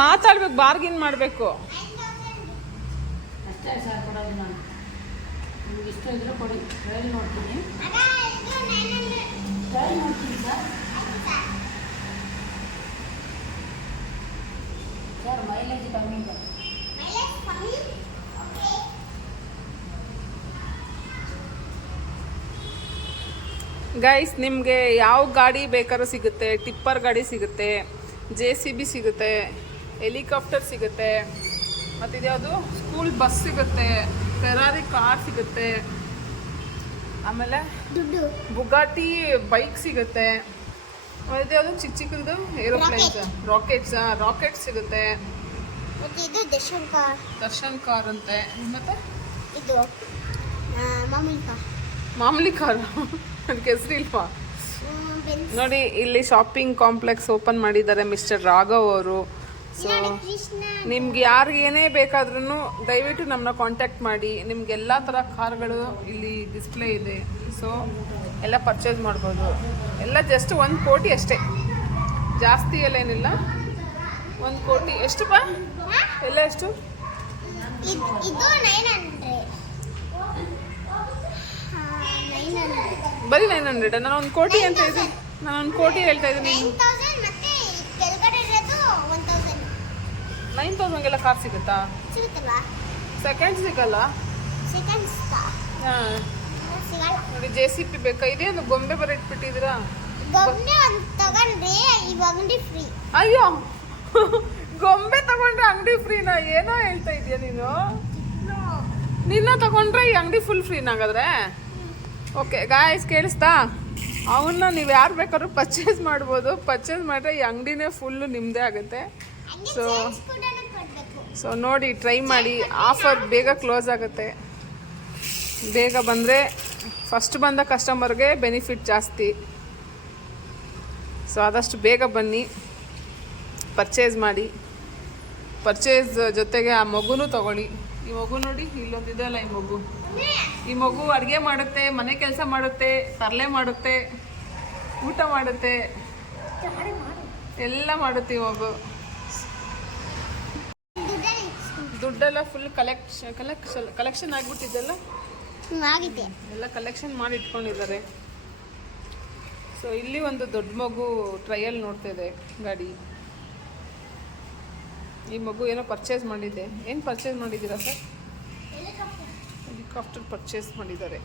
ಮಾತಾಡ್ಬೇಕು, ಬಾರ್ಗಿನ್ ಮಾಡಬೇಕು ಅಷ್ಟೇ ಸರ್. ಕೊಡೋದು ನಾನು ನಿಮ್ಗೆ ಇಷ್ಟ ಇದ್ರೆ ಕೊಡಿ, ಟ್ರೈಲ್ ನೋಡ್ತೀನಿ. ಟ್ರೈಲ್ ನೋಡ್ತೀನಿ ಸರ್. ಸರ್ ಮೈಲೇಜ್ ಕಮ್ಮಿ ಇದೆ. ಗೈಸ್, ನಿಮಗೆ ಯಾವ ಗಾಡಿ ಬೇಕಾದ್ರೂ ಸಿಗುತ್ತೆ. ಟಿಪ್ಪರ್ ಗಾಡಿ ಸಿಗುತ್ತೆ, JCB ಸಿಗುತ್ತೆ, ಹೆಲಿಕಾಪ್ಟರ್ ಸಿಗುತ್ತೆ, ಮತ್ತು ಇದ್ಯಾವುದು ಸ್ಕೂಲ್ ಬಸ್ ಸಿಗುತ್ತೆ, ಫೆರಾರಿ ಕಾರ್ ಸಿಗುತ್ತೆ, ಆಮೇಲೆ ಬುಗಾಟಿ ಬೈಕ್ ಸಿಗುತ್ತೆ, ಇದ್ಯಾವುದು ಚಿಕ್ಕ ಚಿಕ್ಕದು ಏರೋಪ್ಲೇನ್ಸ್, ರಾಕೆಟ್ ಸಿಗುತ್ತೆ, ದರ್ಶನ್ ಕಾರ್ ಅಂತೆ, ಮತ್ತೆ ಇದು ಮಾಮೂಲಿ ಕಾರ್ ಅದಕ್ಕೆ ಹೆಸರಿಲ್ವಾ? ನೋಡಿ, ಇಲ್ಲಿ ಶಾಪಿಂಗ್ ಕಾಂಪ್ಲೆಕ್ಸ್ ಓಪನ್ ಮಾಡಿದ್ದಾರೆ ಮಿಸ್ಟರ್ ರಾಘವ್ ಅವರು. ಸೊ ನಿಮ್ಗೆ ಯಾರಿಗೆ ಏನೇ ಬೇಕಾದ್ರೂ ದಯವಿಟ್ಟು ನಮ್ಮನ್ನ ಕಾಂಟ್ಯಾಕ್ಟ್ ಮಾಡಿ. ನಿಮ್ಗೆ ಎಲ್ಲ ಥರ ಕಾರ್ಗಳು ಇಲ್ಲಿ ಡಿಸ್ಪ್ಲೇ ಇದೆ. ಸೊ ಎಲ್ಲ ಪರ್ಚೇಸ್ ಮಾಡ್ಬೋದು. ಎಲ್ಲ ಜಸ್ಟ್ 1 ಕೋಟಿ ಅಷ್ಟೇ, ಜಾಸ್ತಿ ಎಲ್ಲ ಏನಿಲ್ಲ. 1 ಕೋಟಿ ಎಷ್ಟು ಬಾ? ಎಲ್ಲ ಎಷ್ಟು? ಬರೀ 900. ನಾನು 1 ಕೋಟಿ ಅಂತ ಇದ್ದೀನಿ. ನಾನು 1 ಕೋಟಿ ಹೇಳ್ತಾ ಇದ್ದೀನಿ. 9,000ಗೆಲ್ಲ ಕಾರ್ ಸಿಗುತ್ತಾ? ಸೆಕೆಂಡ್ ಸಿಗಲ್ಲ. ಹಾಂ ನೋಡಿ, JCB ಬೇಕಾ? ಇದೇ ಒಂದು ಗೊಂಬೆ ಬರ ಇಟ್ಬಿಟ್ಟಿದ್ದೀರಾ. ಅಯ್ಯೋ, ಗೊಂಬೆ ತಗೊಂಡ್ರೆ ಅಂಗಡಿ ಫ್ರೀನಾ? ಏನೋ ಹೇಳ್ತಾ ಇದೀಯ ನೀನು. ನಿನ್ನ ತಗೊಂಡ್ರೆ ಈ ಅಂಗಡಿ ಫುಲ್ ಫ್ರೀನಾಗಾದ್ರೆ? ಓಕೆ ಗಾಯ್ಸ್, ಕೇಳಿಸ್ತಾ? ಅವನ್ನ ನೀವು ಯಾರು ಬೇಕಾದ್ರೂ ಪರ್ಚೇಸ್ ಮಾಡ್ಬೋದು. ಪರ್ಚೇಸ್ ಮಾಡಿದ್ರೆ ಈ ಅಂಗಡಿನೇ ಫುಲ್ಲು ನಿಮ್ಮದೇ ಆಗುತ್ತೆ. ಸೊ ನೋಡಿ, ಟ್ರೈ ಮಾಡಿ. ಆಫರ್ ಬೇಗ ಕ್ಲೋಸ್ ಆಗುತ್ತೆ. ಬೇಗ ಬಂದರೆ ಫಸ್ಟ್ ಬಂದ ಕಸ್ಟಮರ್ಗೆ ಬೆನಿಫಿಟ್ ಜಾಸ್ತಿ. ಸೊ ಆದಷ್ಟು ಬೇಗ ಬನ್ನಿ, ಪರ್ಚೇಸ್ ಮಾಡಿ. ಪರ್ಚೇಸ್ ಜೊತೆಗೆ ಆ ಮಗುನೂ ತಗೊಳ್ಳಿ. ಈ ಮಗು ನೋಡಿ, ಇಲ್ಲೊಂದಿದೆಯಲ್ಲ ಈ ಮಗು ಅಡುಗೆ ಮಾಡುತ್ತೆ, ಮನೆ ಕೆಲಸ ಮಾಡುತ್ತೆ, ತರಲೆ ಮಾಡುತ್ತೆ, ಊಟ ಮಾಡುತ್ತೆ, ಎಲ್ಲ ಮಾಡುತ್ತೆ ಈ ಮಗು. ದುಡ್ಡೆಲ್ಲ ಫುಲ್ ಕಲೆಕ್ಷನ್ ಆಗಿಬಿಟ್ಟಿದ್ದೆಲ್ಲ ಎಲ್ಲ ಕಲೆಕ್ಷನ್ ಮಾಡಿ ಇಟ್ಕೊಂಡಿದ್ದಾರೆ. ಸೊ ಇಲ್ಲಿ ಒಂದು ದೊಡ್ಡ ಮಗು ಟ್ರಯಲ್ ನೋಡ್ತಾ ಇದೆ ಗಾಡಿ. ಈ ಮಗು ಏನೋ ಪರ್ಚೇಸ್ ಮಾಡಿದ್ದೆ. ಏನು ಪರ್ಚೇಸ್ ಮಾಡಿದ್ದೀರಾ ಸರ್? ಹೆಲಿಕಾಪ್ಟರ್ ಪರ್ಚೇಸ್ ಮಾಡಿದ್ದಾರೆ.